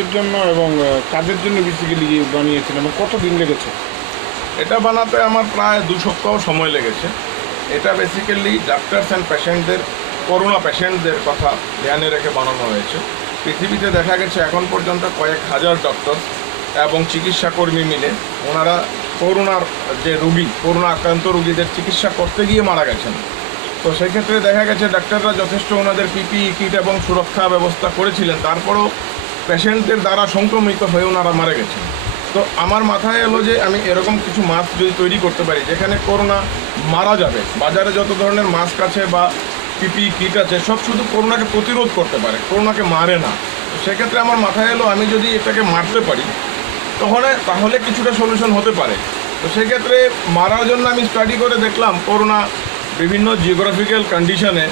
কিসের জন্য এবং কাজের জন্য বেসিক্যালি বানিয়েছেন এবং কতদিন লেগেছে? এটা বানাতে আমার প্রায় 2 সপ্তাহ সময় লেগেছে। এটা বেসিক্যালি ডাক্তারস অ্যান্ড পেশেন্টদের, করোনা পেশেন্টদের কথা ধ্যানে রেখে বানানো হয়েছে। পৃথিবীতে দেখা গেছে এখন পর্যন্ত কয়েক হাজার ডক্টর এবং চিকিৎসাকর্মী মিলে ওনারা করোনার যে রুগী, করোনা আক্রান্ত রুগীদের চিকিৎসা করতে গিয়ে মারা গেছেন। তো সেক্ষেত্রে দেখা গেছে ডাক্তাররা যথেষ্ট ওনাদের পিপিই কিট এবং সুরক্ষা ব্যবস্থা করেছিলেন, তারপরেও পেশেন্টদের দ্বারা সংক্রমিত হয়ে ওনারা মারা গেছেন। তো আমার মাথায় এলো যে আমি এরকম কিছু মাস্ক যদি তৈরি করতে পারি যেখানে করোনা মারা যাবে। বাজারে যত ধরনের মাস্ক আছে বা পিপিই কিট আছে সব শুধু করোনাকে প্রতিরোধ করতে পারে, করোনাকে মারে না। তো সেক্ষেত্রে আমার মাথায় এলো আমি যদি এটাকে মারতে পারি তাহলে কিছুটা সলিউশন হতে পারে। তো সেক্ষেত্রে মারার জন্য আমি স্টাডি করে দেখলাম করোনা বিভিন্ন জিওগ্রাফিক্যাল কন্ডিশনে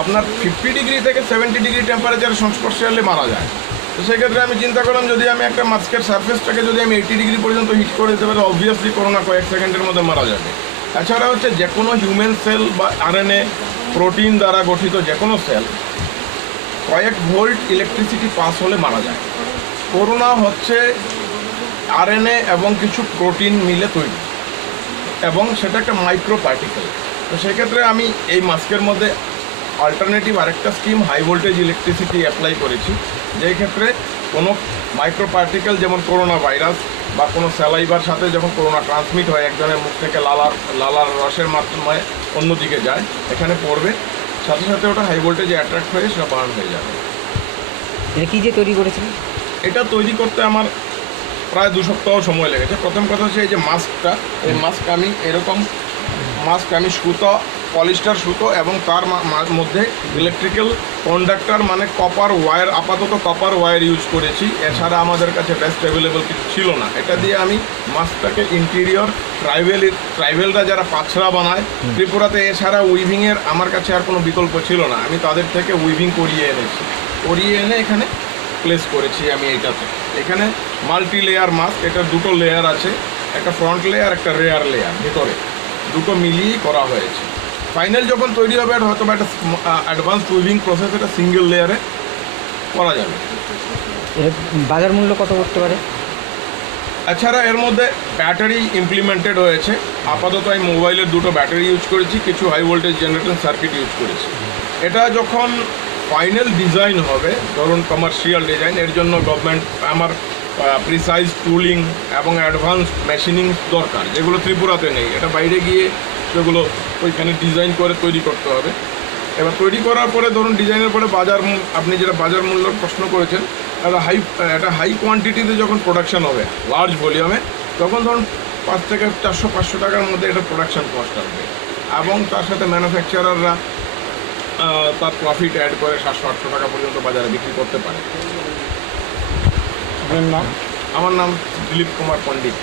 আপনার 50 ডিগ্রি থেকে 70 ডিগ্রি টেম্পারেচারের সংস্পর্শে এলে মারা যায়। তো সেক্ষেত্রে আমি চিন্তা করলাম যদি আমি একটা মাস্কের সারফেসটাকে যদি আমি 80 ডিগ্রি পর্যন্ত হিট করে দিতে পারি, অবভিয়াসলি করোনা কয়েক সেকেন্ডের মধ্যে মারা যাবে। এছাড়া হচ্ছে যে কোনো হিউম্যান সেল বা আরএনএ প্রোটিন দ্বারা গঠিত যে কোনো সেল কয়েক ভোল্ট ইলেকট্রিসিটি পাস হলে মারা যায়। করোনা হচ্ছে আরএনএ এবং কিছু প্রোটিন মিলে তৈরি এবং সেটা একটা মাইক্রো পার্টিকেল। তো সেক্ষেত্রে আমি এই মাস্কের মধ্যে অল্টারনেটিভ আরেকটা scheme high voltage electricity apply করেছি, যেই ক্ষেত্রে কোনো মাইক্রো পার্টিকেল যেমন করোনা ভাইরাস বা কোনো স্যালাইভার সাথে যখন করোনা ট্রান্সমিট হয় একজনের মুখ থেকে লালার রসের মাধ্যমে অন্যদিকে যায়, এখানে পড়বে, সাথে সাথে ওটা হাই ভোল্টেজে অ্যাট্রাক্ট হয়ে সেটা বার্ন হয়ে যাবে। এটা কী যে তৈরি করেছিলেন? এটা তৈরি করতে আমার প্রায় 2 সপ্তাহ সময় লেগেছে। প্রথম কথা হচ্ছে এই যে মাস্কটা, এই মাস্ক আমি এরকম সুতো, পলিস্টার সুতো এবং তার মধ্যে ইলেকট্রিক্যাল কন্ডাক্টর মানে কপার ওয়্যার, আপাতত কপার ওয়্যার ইউজ করেছি। এছাড়া আমাদের কাছে বেস্ট অ্যাভেলেবল কিছু ছিল না। এটা দিয়ে আমি মাস্কটাকে ইন্টেরিয়র ট্রাইবেলরা যারা পাছড়া বানায় ত্রিপুরাতে, এছাড়া উইভিংয়ের আমার কাছে আর কোনো বিকল্প ছিল না। আমি তাদের থেকে উইভিং করিয়ে এনে এখানে প্লেস করেছি আমি এইটাতে। এখানে মাল্টি লেয়ার মাস্ক, এটার 2টো লেয়ার আছে, একটা ফ্রন্ট লেয়ার একটা রেয়ার লেয়ার, ভিতরে দুটো মিলিয়েই করা হয়েছে। ফাইনাল যখন তৈরি হবে হয়তো একটা অ্যাডভান্স উইভিং প্রসেস এটা সিঙ্গেল লেয়ারে করা যাবে। এর বাজার মূল্য কত করতে পারে? এছাড়া এর মধ্যে ব্যাটারি ইমপ্লিমেন্টেড হয়েছে। আপাতত আমি মোবাইলের 2টো ব্যাটারি ইউজ করেছি, কিছু high voltage generator circuit use করেছি। এটা যখন ফাইনাল ডিজাইন হবে, ধরুন কমার্শিয়াল ডিজাইন, এর জন্য গভর্নমেন্ট আমার প্রিসাইজ টুলিং এবং অ্যাডভান্স মেশিনিং দরকার, যেগুলো ত্রিপুরাতে নেই। এটা বাইরে গিয়ে সেগুলো ওইখানে ডিজাইন করে তৈরি করতে হবে। এবার তৈরি করার পরে ধরুন ডিজাইনের পরে আপনি যেটা বাজার মূল্যর প্রশ্ন করেছেন, একটা হাই কোয়ান্টিটিতে যখন প্রোডাকশান হবে লার্জ ভলিউমে, তখন ধরুন 5 থেকে 400-500 টাকার মধ্যে এটা প্রোডাকশান কস্ট আসবে এবং তার সাথে ম্যানুফ্যাকচারাররা তার প্রফিট অ্যাড করে 700-800 টাকা পর্যন্ত বাজারে বিক্রি করতে পারে। আপনার নাম? আমার নাম দিলীপ কুমার পণ্ডিত।